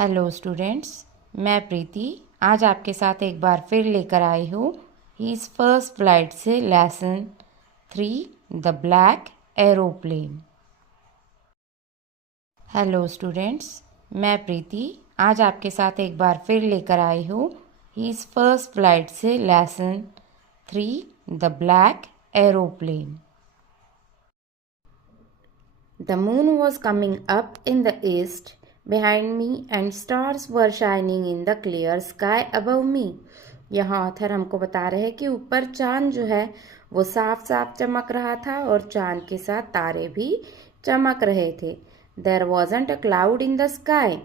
Hello students, मैं प्रीति आज आपके साथ एक बार फिर लेकर आई हूँ हीज़ फर्स्ट फ्लाइट से lesson 3 the black aeroplane. Hello students, मैं प्रीति आज आपके साथ एक बार फिर लेकर आई हूँ हीज़ फर्स्ट फ्लाइट से lesson 3 the black aeroplane. The moon was coming up in the east behind me and stars were shining in the clear sky above me. यहाँ ऑथर हमको बता रहे हैं कि ऊपर चांद जो है वो साफ साफ चमक रहा था और चांद के साथ तारे भी चमक रहे थे। There wasn't a cloud in the sky.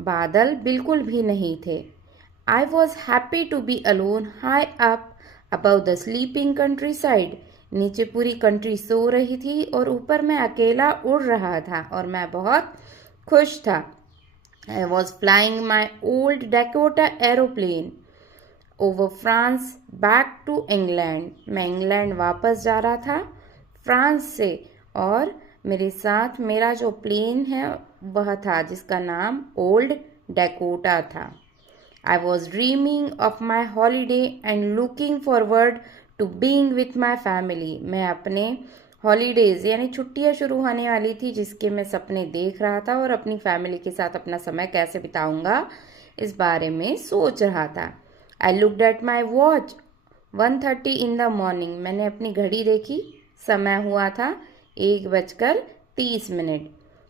बादल बिल्कुल भी नहीं थे। I was happy to be alone high up above the sleeping countryside. नीचे पूरी कंट्री सो रही थी और ऊपर मैं अकेला उड़ रहा था और मैं बहुत खुश था। I was flying my old Dakota aeroplane over France back to England. मैं इंग्लैंड वापस जा रहा था फ्रांस से और मेरे साथ मेरा जो प्लेन है वह था जिसका नाम ओल्ड डैकोटा था। I was dreaming of my holiday and looking forward to being with my family. मैं अपने हॉलीडेज यानी छुट्टियां शुरू होने वाली थी जिसके मैं सपने देख रहा था और अपनी फैमिली के साथ अपना समय कैसे बिताऊंगा इस बारे में सोच रहा था। I looked at my watch 1:30 in the morning. मैंने अपनी घड़ी देखी, समय हुआ था 1:30।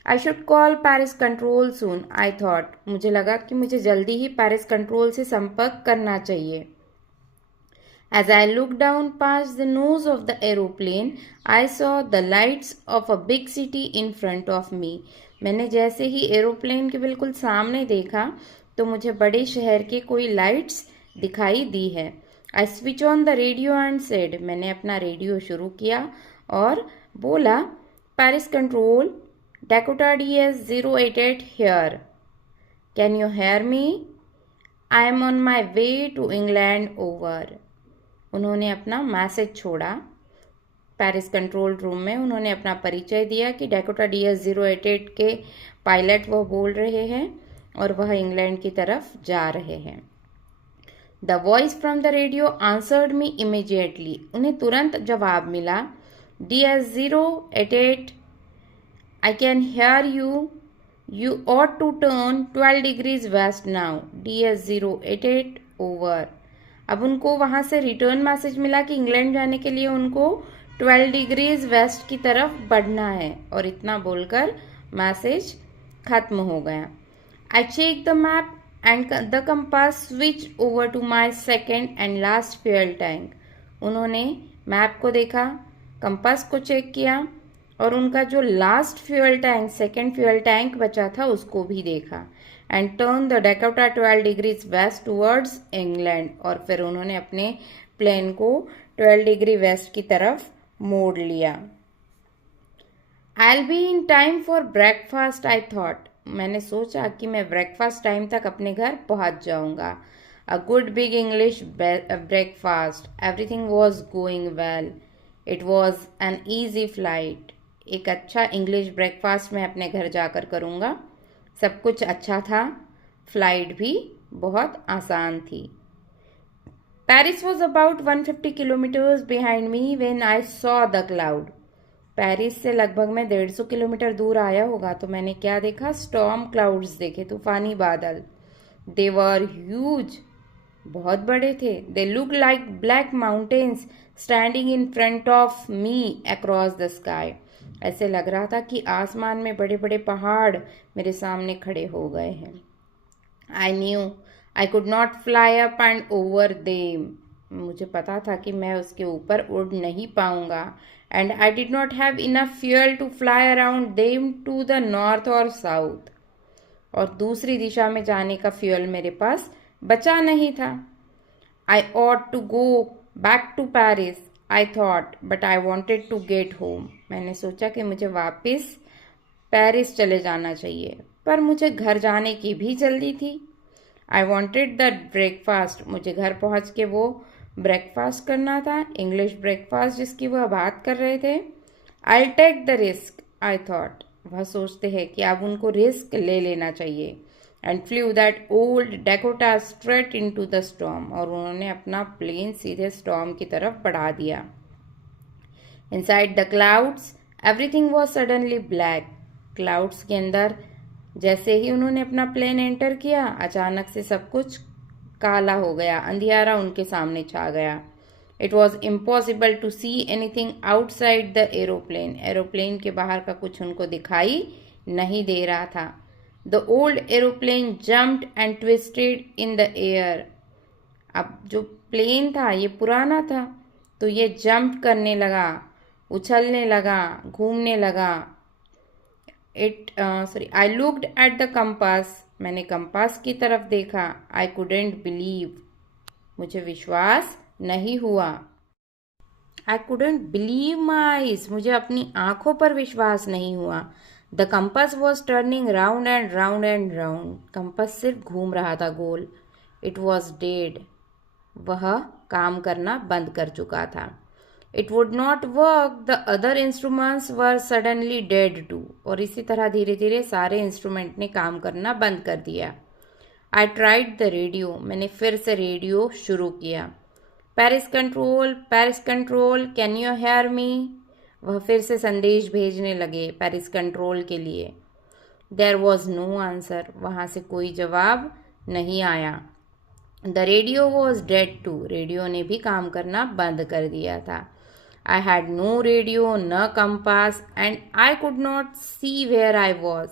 I should call Paris control soon I thought. मुझे लगा कि मुझे जल्दी ही पेरिस कंट्रोल से संपर्क करना चाहिए। As I look down past the nose of the aeroplane I saw the lights of a big city in front of me. मैंने जैसे ही एरोप्लेन के बिल्कुल सामने देखा तो मुझे बड़े शहर के कोई लाइट्स दिखाई दी है। I switch on the radio and said. मैंने अपना रेडियो शुरू किया और बोला, Paris control, Dakota DS-088 here. Can you hear me? I am on my way to England over. उन्होंने अपना मैसेज छोड़ा। पेरिस कंट्रोल रूम में उन्होंने अपना परिचय दिया कि Dakota DS-088 के पायलट वो बोल रहे हैं और वह इंग्लैंड की तरफ जा रहे हैं। The voice from the radio answered me immediately. उन्हें तुरंत जवाब मिला, DS-088 I can hear you. You ought to turn 12 degrees west now. DS-088 over. अब उनको वहाँ से रिटर्न मैसेज मिला कि इंग्लैंड जाने के लिए उनको 12 डिग्रीज वेस्ट की तरफ बढ़ना है और इतना बोलकर मैसेज खत्म हो गया। I check the map and the compass switch over to my second and last fuel tank. उन्होंने मैप को देखा, कंपास को चेक किया और उनका जो last fuel tank second fuel tank बचा था उसको भी देखा। And turn the Dakota 12 degrees west towards England. और फिर उन्होंने अपने प्लेन को 12 डिग्री वेस्ट की तरफ मोड़ लिया। I will be in time for breakfast I thought. मैंने सोचा कि मैं ब्रेकफास्ट टाइम तक अपने घर पहुंच जाऊंगा। A good big English breakfast. Everything was going well. It was an easy flight. एक अच्छा इंग्लिश ब्रेकफास्ट मैं अपने घर जाकर करूँगा। सब कुछ अच्छा था, फ्लाइट भी बहुत आसान थी। Paris was about 150 kilometres behind me when I saw the cloud. Paris से लगभग मैं 150 किलोमीटर दूर आया होगा तो मैंने क्या देखा, स्टॉर्म क्लाउड्स देखे, तूफानी बादल। दे वर ह्यूज, बहुत बड़े थे। They look like black mountains standing in front of me across the sky. ऐसे लग रहा था कि आसमान में बड़े बड़े पहाड़ मेरे सामने खड़े हो गए हैं। I knew I could not fly up and over them. मुझे पता था कि मैं उसके ऊपर उड़ नहीं पाऊंगा। And I did not have enough fuel to fly around them to the north और साउथ। और दूसरी दिशा में जाने का फ्यूल मेरे पास बचा नहीं था। I ought to go back to Paris I thought but I wanted to get home. मैंने सोचा कि मुझे वापस पेरिस चले जाना चाहिए पर मुझे घर जाने की भी जल्दी थी। I wanted the breakfast. मुझे घर पहुंच के वो ब्रेकफास्ट करना था, इंग्लिश ब्रेकफास्ट जिसकी वह बात कर रहे थे। I take the risk I thought. वह सोचते हैं कि अब उनको रिस्क ले लेना चाहिए। And flu that old Dakota straight into the storm, और उन्होंने अपना प्लेन सीधे स्टॉर्म की तरफ बढ़ा दिया। Inside the clouds everything was suddenly black. Clouds के अंदर जैसे ही उन्होंने अपना प्लेन एंटर किया, अचानक से सब कुछ काला हो गया, अंधियारा उनके सामने छा गया। It was impossible to see anything outside the aeroplane. Aeroplane के बाहर का कुछ उनको दिखाई नहीं दे रहा था। The old aeroplane jumped and twisted in the air. अब जो प्लेन था ये पुराना था, तो ये जंप करने लगा, उछलने लगा, घूमने लगा। I looked at the compass. मैंने कंपास की तरफ देखा। I couldn't believe. मुझे विश्वास नहीं हुआ। I couldn't believe my eyes. मुझे अपनी आंखों पर विश्वास नहीं हुआ। The compass was turning round and round and round. Compass सिर्फ घूम रहा था गोल। It was dead. वह काम करना बंद कर चुका था। It would not work. The other instruments were suddenly dead too. और इसी तरह धीरे धीरे सारे इंस्ट्रूमेंट ने काम करना बंद कर दिया। I tried the radio. मैंने फिर से रेडियो शुरू किया। Paris control, can you hear me? वह फिर से संदेश भेजने लगे पेरिस कंट्रोल के लिए। There was no answer. वहाँ से कोई जवाब नहीं आया। The radio was dead too. Radio ने भी काम करना बंद कर दिया था। आई हैड नो रेडियो, न compass, and I could not see where I was.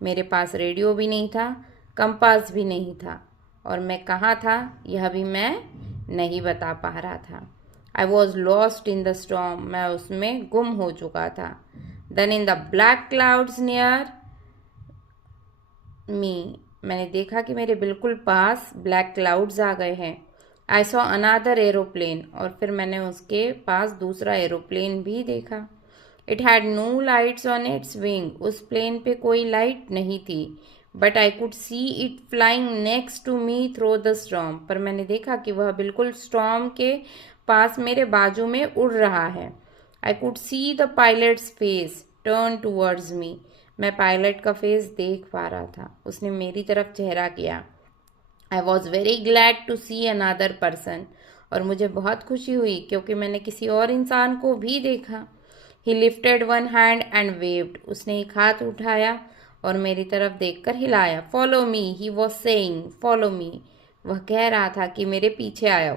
मेरे पास रेडियो भी नहीं था, कंपास भी नहीं था, और मैं कहाँ था यह भी मैं नहीं बता पा रहा था। I was lost in the storm. मैं उसमें गुम हो चुका था। Then in the black clouds near me. मैंने देखा कि मेरे बिल्कुल पास ब्लैक क्लाउड्स आ गए हैं। I saw another aeroplane. और फिर मैंने उसके पास दूसरा एरोप्लेन भी देखा। It had no lights on its wing. उस प्लेन पे कोई लाइट नहीं थी। But I could see it flying next to me through the storm. पर मैंने देखा कि वह बिल्कुल स्टॉर्म के पास मेरे बाजू में उड़ रहा है। आई could see the pilots face turn towards me. मैं पायलट का फेस देख पा रहा था। उसने मेरी तरफ चेहरा किया। I was very glad to see another person. और मुझे बहुत खुशी हुई क्योंकि मैंने किसी और इंसान को भी देखा। He lifted one hand and waved. उसने एक हाथ उठाया और मेरी तरफ देखकर हिलाया। Follow me, he was saying, follow me. वह कह रहा था कि मेरे पीछे आओ।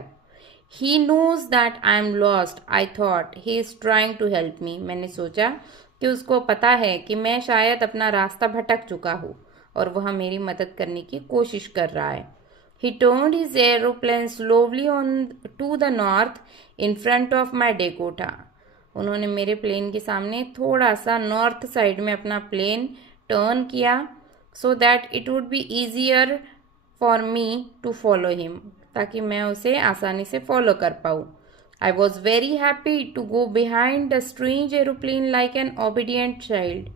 He knows that I am lost. I thought he is trying to help me. मैंने सोचा कि उसको पता है कि मैं शायद अपना रास्ता भटक चुका हूँ और वह मेरी मदद करने की कोशिश कर रहा है। He turned his aeroplane slowly on to the north in front of my Dakota. उन्होंने मेरे प्लेन के सामने थोड़ा सा नॉर्थ साइड में अपना प्लेन टर्न किया, so that it would be easier for me to follow him, ताकि मैं उसे आसानी से फॉलो कर पाऊँ। I was very happy to go behind the strange aeroplane like an obedient child.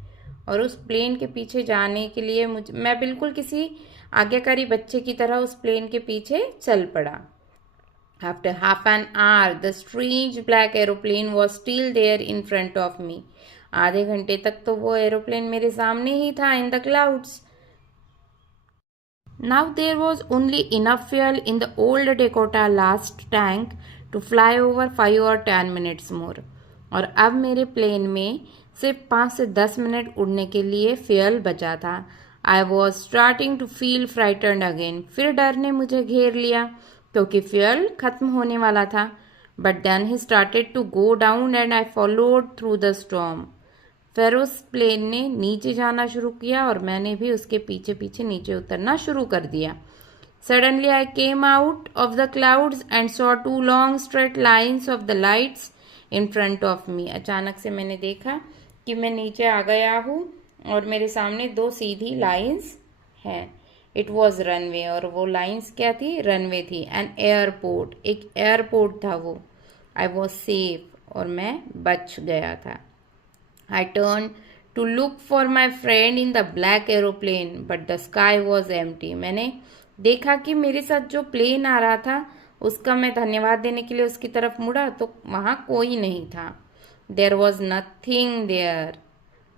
और उस प्लेन के पीछे जाने के लिए मैं बिल्कुल किसी आज्ञाकारी बच्चे की तरह उस प्लेन के पीछे चल पड़ा। After half an hour the strange black aeroplane was still there in front of me. आधे घंटे तक तो वो एरोप्लेन मेरे सामने ही था in the clouds. Now there was only enough fuel in the old Dakota last tank to fly over 5 और 10 मिनट्स मोर। और अब मेरे प्लेन में सिर्फ 5 से 10 मिनट उड़ने के लिए फ्यूल बचा था। I was starting to feel frightened again. फिर डर ने मुझे घेर लिया क्योंकि फ्यूल खत्म होने वाला था। But then he started to go down and I followed through the storm. फिर उस प्लेन ने नीचे जाना शुरू किया और मैंने भी उसके पीछे पीछे नीचे उतरना शुरू कर दिया। Suddenly I came out of the clouds and saw 2 long straight lines of the lights in front of मी। अचानक से मैंने देखा कि मैं नीचे आ गया हूँ और मेरे सामने 2 सीधी लाइंस हैं। It was runway. और वो लाइंस क्या थी? रनवे थी। एन एयरपोर्ट, एक एयरपोर्ट था वो। आई वॉज सेफ और मैं बच गया था। I turn to look for my friend in the black aeroplane but the sky was empty. मैंने देखा कि मेरे साथ जो प्लेन आ रहा था उसका मैं धन्यवाद देने के लिए उसकी तरफ मुड़ा तो वहाँ कोई नहीं था। There was nothing there.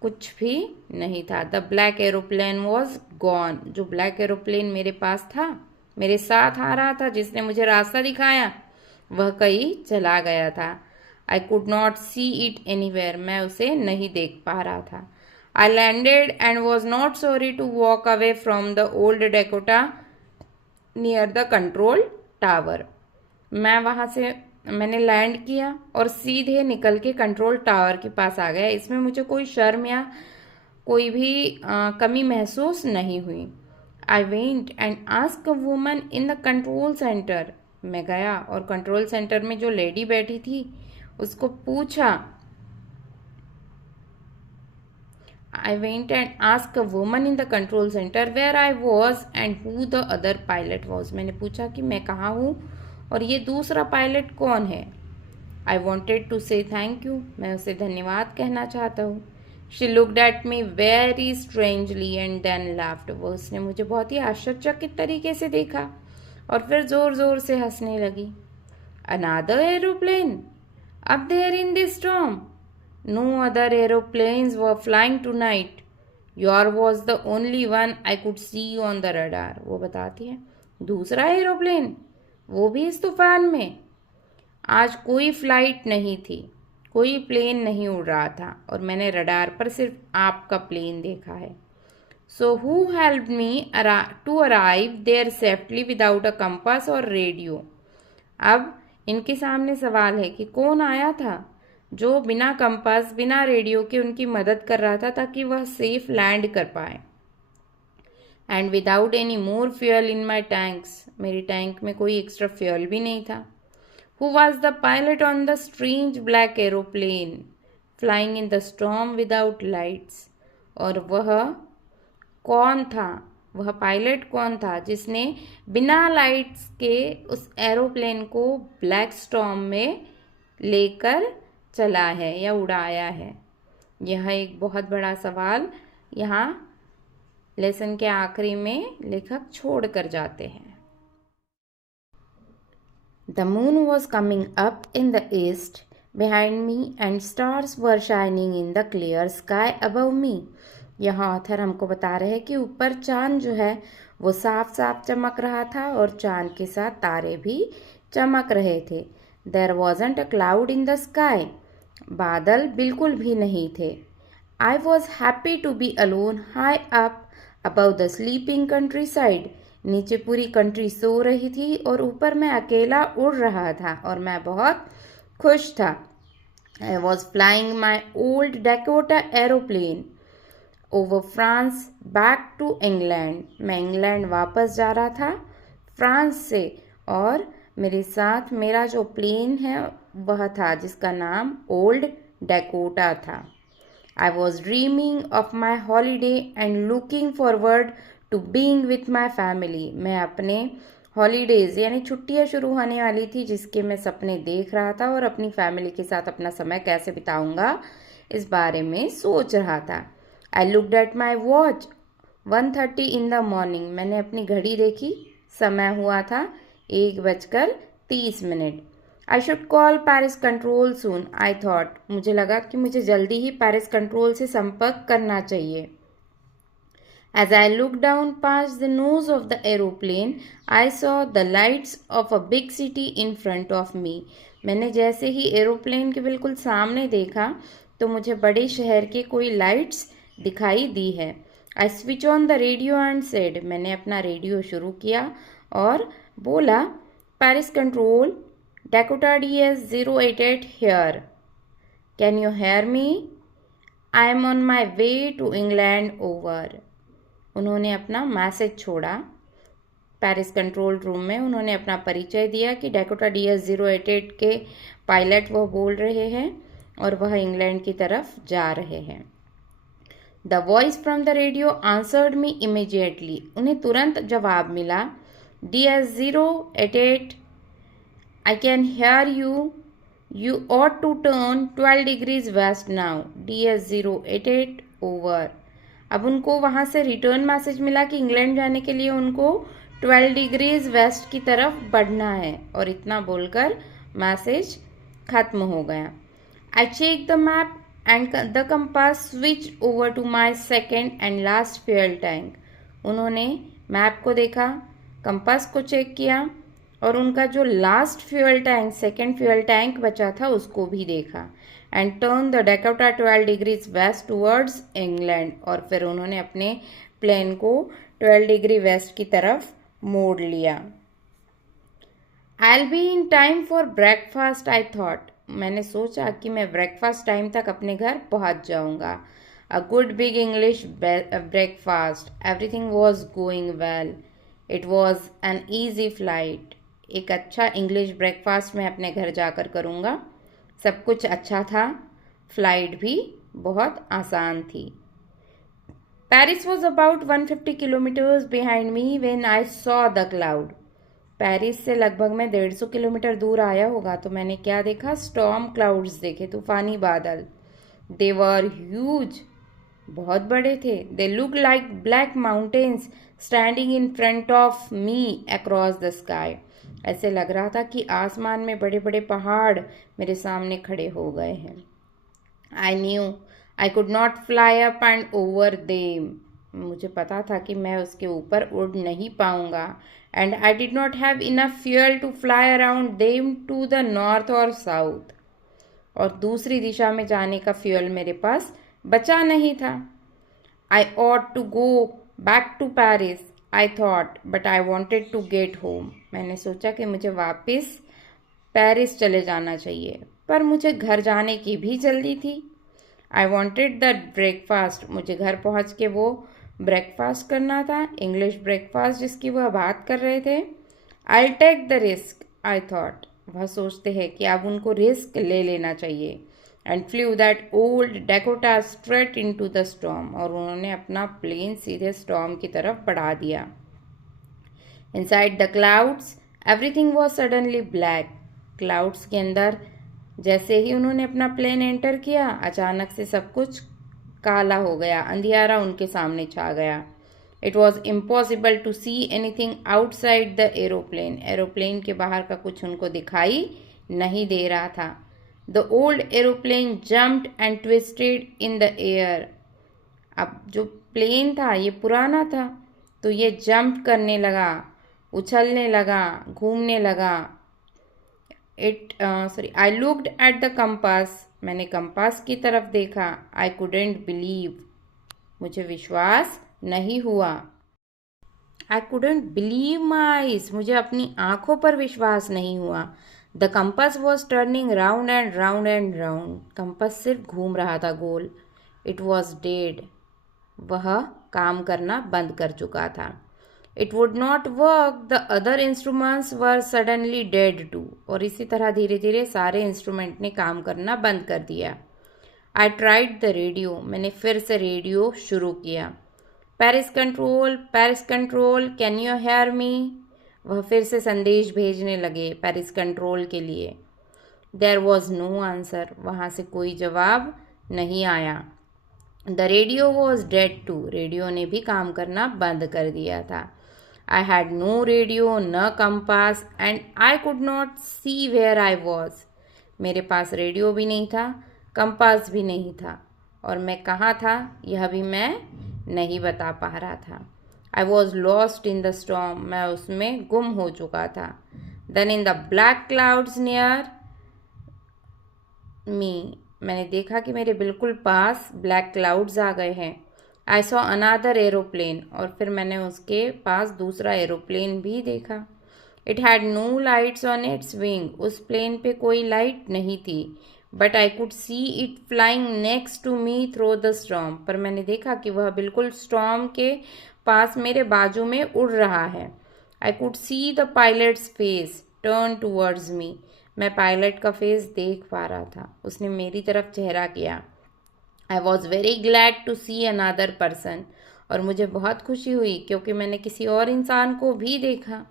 कुछ भी नहीं था। The black aeroplane was gone. जो ब्लैक एरोप्लेन मेरे पास था, मेरे साथ आ रहा था, जिसने मुझे रास्ता दिखाया, वह कहीं चला गया था। I could not see it anywhere. मैं उसे नहीं देख पा रहा था। I landed and was not sorry to walk away from the old Dakota near the control tower. मैंने लैंड किया और सीधे निकल के कंट्रोल टावर के पास आ गया। इसमें मुझे कोई शर्म या कोई भी कमी महसूस नहीं हुई। I went and ask a woman in the control centre. मैं गया और कंट्रोल सेंटर में जो लेडी बैठी थी उसको पूछा। I went and asked a woman in the control center where I was and who the other pilot was. मैंने पूछा कि मैं कहाँ हूँ और ये दूसरा पायलट कौन है। I wanted to say thank you. मैं उसे धन्यवाद कहना चाहता हूँ। She looked at me very strangely and then laughed. वो उसने मुझे बहुत ही आश्चर्यचकित तरीके से देखा और फिर जोर जोर से हंसने लगी। Another aeroplane up there in this storm. No other aeroplanes were flying tonight. Your was the only one I could see on the radar. वो बताती है, दूसरा एरोप्लेन, वो भी इस तूफान में। आज कोई फ्लाइट नहीं थी, कोई प्लेन नहीं उड़ रहा था और मैंने रडार पर सिर्फ आपका प्लेन देखा है। So who helped me to arrive there safely without a compass or radio? अब इनके सामने सवाल है कि कौन आया था जो बिना कंपास, बिना रेडियो के उनकी मदद कर रहा था ताकि वह सेफ लैंड कर पाए। And without any more fuel in my tanks. मेरी टैंक में कोई एक्स्ट्रा फ्यूल भी नहीं था। Who was the pilot on the strange black aeroplane flying in the storm without lights. और वह कौन था, वह पायलट कौन था जिसने बिना लाइट्स के उस एरोप्लेन को ब्लैक स्टॉर्म में लेकर चला है या उड़ाया है। यह एक बहुत बड़ा सवाल यहाँ लेसन के आखिरी में लेखक छोड़ कर जाते हैं। The moon was coming up in the east behind me and stars were shining in the clear sky above मी। यहाँ ऑथर हमको बता रहे हैं कि ऊपर चांद जो है वो साफ साफ चमक रहा था और चांद के साथ तारे भी चमक रहे थे। There wasn't a cloud in the sky. बादल बिल्कुल भी नहीं थे। I was happy to be alone high up above the sleeping countryside. नीचे पूरी कंट्री सो रही थी और ऊपर मैं अकेला उड़ रहा था और मैं बहुत खुश था। I was flying my old Dakota aeroplane over France back to England. मैं इंग्लैंड वापस जा रहा था फ्रांस से और मेरे साथ मेरा जो प्लेन है वह था जिसका नाम ओल्ड डैकोटा था। I was dreaming of my holiday and looking forward to being with my family. मैं अपने हॉलीडेज़ यानी छुट्टियाँ शुरू होने वाली थी जिसके मैं सपने देख रहा था और अपनी फैमिली के साथ अपना समय कैसे बिताऊंगा इस बारे में सोच रहा था। I looked at my watch 1:30 in the morning. मैंने अपनी घड़ी देखी, समय हुआ था 1:30। I should call Paris control soon I thought. मुझे लगा कि मुझे जल्दी ही पेरिस कंट्रोल से संपर्क करना चाहिए। As I look down past the nose of the aeroplane I saw the lights of a big city in front of me. मैंने जैसे ही एरोप्लेन के बिल्कुल सामने देखा तो मुझे बड़े शहर के कोई लाइट्स दिखाई दी है। I switch on the radio and said. मैंने अपना रेडियो शुरू किया और बोला, Paris control, Dakota DS 088 here. Can you hear me? I am on my way to England over. उन्होंने अपना मैसेज छोड़ा। पेरिस कंट्रोल रूम में उन्होंने अपना परिचय दिया कि Dakota DS 088 के पायलट वो बोल रहे हैं और वह इंग्लैंड की तरफ जा रहे हैं। The voice from the radio answered me immediately. उन्हें तुरंत जवाब मिला। DS 088 I can hear you. You ought to turn 12 degrees west now. DS 088 over. अब उनको वहाँ से रिटर्न मैसेज मिला कि इंग्लैंड जाने के लिए उनको 12 डिग्रीज वेस्ट की तरफ बढ़ना है और इतना बोलकर मैसेज खत्म हो गया। I checked the map and the compass switched over to my second and last fuel tank. उन्होंने मैप को देखा, कंपास को चेक किया और उनका जो last fuel tank, second fuel tank बचा था उसको भी देखा. And turn the Dakota 12 degrees west towards England. और फिर उन्होंने अपने प्लेन को 12 डिग्री वेस्ट की तरफ मोड़ लिया. I'll be in time for breakfast, I thought. मैंने सोचा कि मैं ब्रेकफास्ट टाइम तक अपने घर पहुंच जाऊंगा. A good big English breakfast. Everything was going well. It was an easy flight. एक अच्छा इंग्लिश ब्रेकफास्ट मैं अपने घर जाकर करूंगा. सब कुछ अच्छा था. फ्लाइट भी बहुत आसान थी. Paris was about 150 kilometers behind me when I saw the cloud. Paris से लगभग मैं 150 किलोमीटर दूर आया होगा तो मैंने क्या देखा? स्टॉर्म क्लाउड्स देखे, तूफानी बादल. दे वर ह्यूज, बहुत बड़े थे. They look like black mountains standing in front of me across the sky. ऐसे लग रहा था कि आसमान में बड़े बड़े पहाड़ मेरे सामने खड़े हो गए हैं. I knew I could not fly up and over them. मुझे पता था कि मैं उसके ऊपर उड़ नहीं पाऊंगा. And I did not have enough fuel to fly around them to the north और साउथ. और दूसरी दिशा में जाने का फ्यूल मेरे पास बचा नहीं था. I ought to go back to Paris, I thought, but I wanted to get home. मैंने सोचा कि मुझे वापस पेरिस चले जाना चाहिए, पर मुझे घर जाने की भी जल्दी थी. I wanted the breakfast. मुझे घर पहुँच के वो ब्रेकफास्ट करना था, इंग्लिश ब्रेकफास्ट जिसकी वह बात कर रहे थे. I take the risk, I thought. वह सोचते हैं कि अब उनको रिस्क ले लेना चाहिए. And flu that old Dakota straight into the storm. और उन्होंने अपना प्लेन सीधे स्टॉर्म की तरफ बढ़ा दिया. Inside the clouds everything was suddenly black. Clouds के अंदर जैसे ही उन्होंने अपना प्लेन एंटर किया, अचानक से सब कुछ काला हो गया, अंधियारा उनके सामने छा गया. It was impossible to see anything outside the aeroplane. Aeroplane के बाहर का कुछ उनको दिखाई नहीं दे रहा था. The old aeroplane jumped and twisted in the air. अब जो प्लेन था ये पुराना था, तो ये जंप करने लगा, उछलने लगा, घूमने लगा. I looked at the compass. मैंने कंपास की तरफ देखा. I couldn't believe. मुझे विश्वास नहीं हुआ. I couldn't believe my eyes. मुझे अपनी आंखों पर विश्वास नहीं हुआ. The compass was turning round and round and round. Compass सिर्फ घूम रहा था गोल. It was dead. वह काम करना बंद कर चुका था. It would not work. The other instruments were suddenly dead too. और इसी तरह धीरे धीरे सारे इंस्ट्रूमेंट ने काम करना बंद कर दिया. I tried the radio. मैंने फिर से रेडियो शुरू किया. Paris control, can you hear me. वह फिर से संदेश भेजने लगे पेरिस कंट्रोल के लिए. There was no answer. वहाँ से कोई जवाब नहीं आया. The radio was dead too. Radio ने भी काम करना बंद कर दिया था. I had no radio, no compass, and I could not see where I was. मेरे पास रेडियो भी नहीं था, कंपास भी नहीं था, और मैं कहाँ था यह भी मैं नहीं बता पा रहा था. I was lost in the storm. मैं उसमें गुम हो चुका था. Then in the black clouds near me. मैंने देखा कि मेरे बिल्कुल पास ब्लैक क्लाउड्स आ गए हैं. I saw another aeroplane. और फिर मैंने उसके पास दूसरा एरोप्लेन भी देखा. It had no lights on its wing. उस प्लेन पे कोई लाइट नहीं थी. But I could see it flying next to me through the storm. पर मैंने देखा कि वह बिल्कुल स्टॉर्म के पास मेरे बाजू में उड़ रहा है. आई could see the pilots face turn towards me. मैं पायलट का फेस देख पा रहा था. उसने मेरी तरफ चेहरा किया. I was very glad to see another person. और मुझे बहुत खुशी हुई क्योंकि मैंने किसी और इंसान को भी देखा.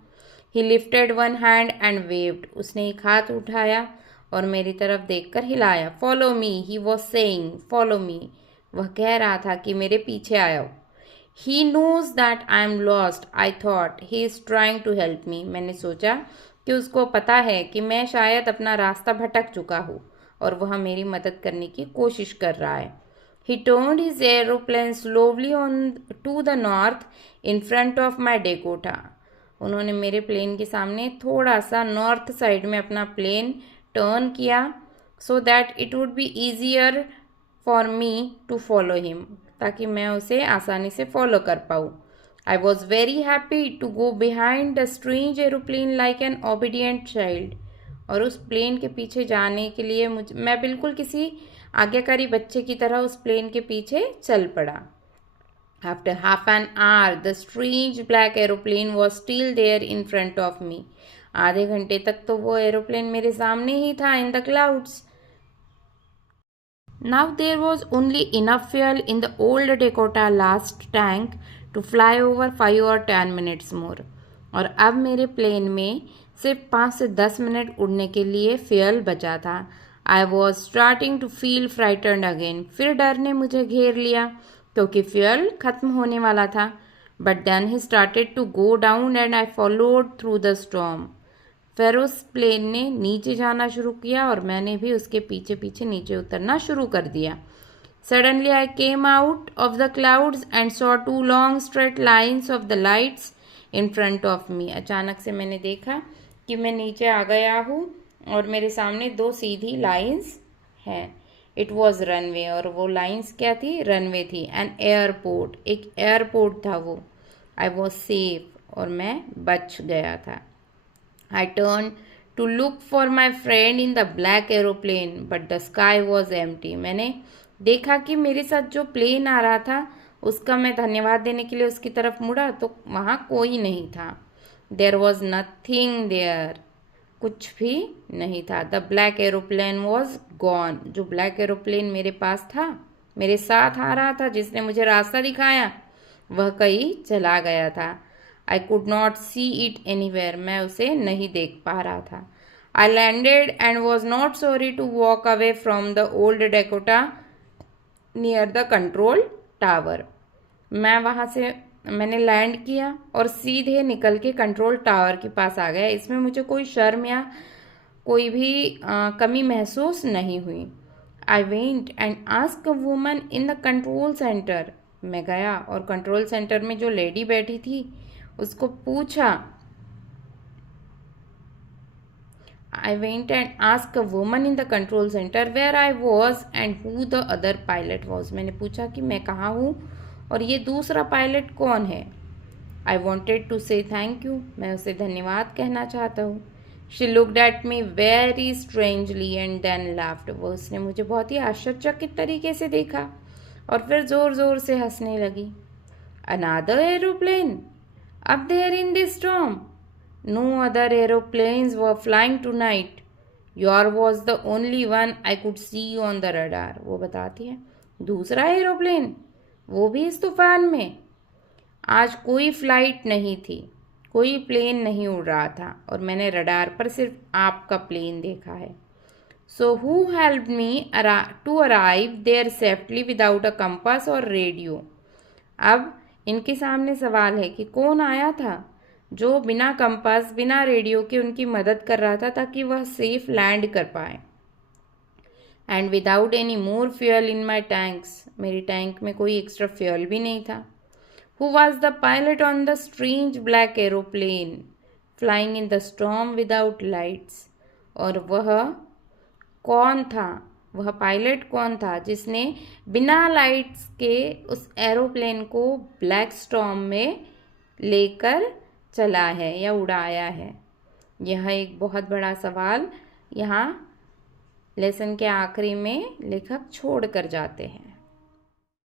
He lifted one hand and waved. उसने एक हाथ उठाया और मेरी तरफ देखकर हिलाया. Follow me, he was saying, follow me. वह कह रहा था कि मेरे पीछे आओ. He knows that I am lost, I thought he is trying to help me. मैंने सोचा कि उसको पता है कि मैं शायद अपना रास्ता भटक चुका हूँ और वह मेरी मदद करने की कोशिश कर रहा है। He turned his aeroplane slowly on to the north in front of my Dakota. उन्होंने मेरे प्लेन के सामने थोड़ा सा नॉर्थ साइड में अपना प्लेन टर्न किया, so that it would be easier for me to follow him, ताकि मैं उसे आसानी से फॉलो कर पाऊँ। I was very happy to go behind the strange aeroplane like an obedient child. और उस प्लेन के पीछे जाने के लिए मैं बिल्कुल किसी आज्ञाकारी बच्चे की तरह उस प्लेन के पीछे चल पड़ा। After half an hour, the strange black aeroplane was still there in front of me. आधे घंटे तक तो वो एरोप्लेन मेरे सामने ही था in the clouds. Now there was only enough fuel in the old Dakota last tank to fly over 5 or 10 minutes more. और अब मेरे प्लेन में सिर्फ 5 से 10 मिनट उड़ने के लिए फ्यूल बचा था। I was starting to feel frightened again. फिर डर ने मुझे घेर लिया क्योंकि फ्यूल खत्म होने वाला था। But then he started to go down and I followed through the storm. फिर उस प्लेन ने नीचे जाना शुरू किया और मैंने भी उसके पीछे पीछे नीचे उतरना शुरू कर दिया। Suddenly I came out of the clouds and saw 2 long straight lines of the lights in front of me. अचानक से मैंने देखा कि मैं नीचे आ गया हूँ और मेरे सामने 2 सीधी लाइंस हैं। It was runway, और वो लाइंस क्या थी? रनवे थी। एन एयरपोर्ट, एक एयरपोर्ट था वो। I was safe, और मैं बच गया था। I turned to look for my friend in the black aeroplane, but the sky was empty. मैंने देखा कि मेरे साथ जो प्लेन आ रहा था उसका मैं धन्यवाद देने के लिए उसकी तरफ मुड़ा तो वहाँ कोई नहीं था। There was nothing there. कुछ भी नहीं था। The black aeroplane was gone. जो ब्लैक एरोप्लेन मेरे पास था, मेरे साथ आ रहा था, जिसने मुझे रास्ता दिखाया, वह कहीं चला गया था। I could not see it anywhere. मैं उसे नहीं देख पा रहा था। I landed and was not sorry to walk away from the old Dakota near the control tower. मैंने लैंड किया और सीधे निकल के कंट्रोल टावर के पास आ गया। इसमें मुझे कोई शर्म या कोई भी कमी महसूस नहीं हुई। I went and asked a woman in the control center. मैं गया और कंट्रोल सेंटर में जो लेडी बैठी थी उसको पूछा। I went and asked a woman in the control center where I was and who the other pilot was. मैंने पूछा कि मैं कहाँ हूँ और ये दूसरा पायलट कौन है। I wanted to say thank you. मैं उसे धन्यवाद कहना चाहता हूँ। She looked at me very strangely and then laughed. वो उसने मुझे बहुत ही आश्चर्यचकित तरीके से देखा और फिर ज़ोर ज़ोर से हंसने लगी। Another aeroplane? Up there in this storm? No other aeroplanes were flying tonight. Your was the only one I could see on the radar. वो बताती है, दूसरा एरोप्लेन, वो भी इस तूफान में। आज कोई फ्लाइट नहीं थी, कोई प्लेन नहीं उड़ रहा था और मैंने रडार पर सिर्फ आपका प्लेन देखा है। So who helped me to arrive there safely without a compass or radio? अब इनके सामने सवाल है कि कौन आया था जो बिना कंपास बिना रेडियो के उनकी मदद कर रहा था ताकि वह सेफ लैंड कर पाए। And without any more fuel in my tanks, मेरी टैंक में कोई एक्स्ट्रा फ्यूल भी नहीं था। Who was the pilot on the strange black aeroplane flying in the storm without lights? और वह कौन था, वह पायलट कौन था जिसने बिना लाइट्स के उस एरोप्लेन को ब्लैक स्टॉर्म में लेकर चला है या उड़ाया है? यह एक बहुत बड़ा सवाल यहाँ लेसन के आखिरी में लेखक छोड़ कर जाते हैं।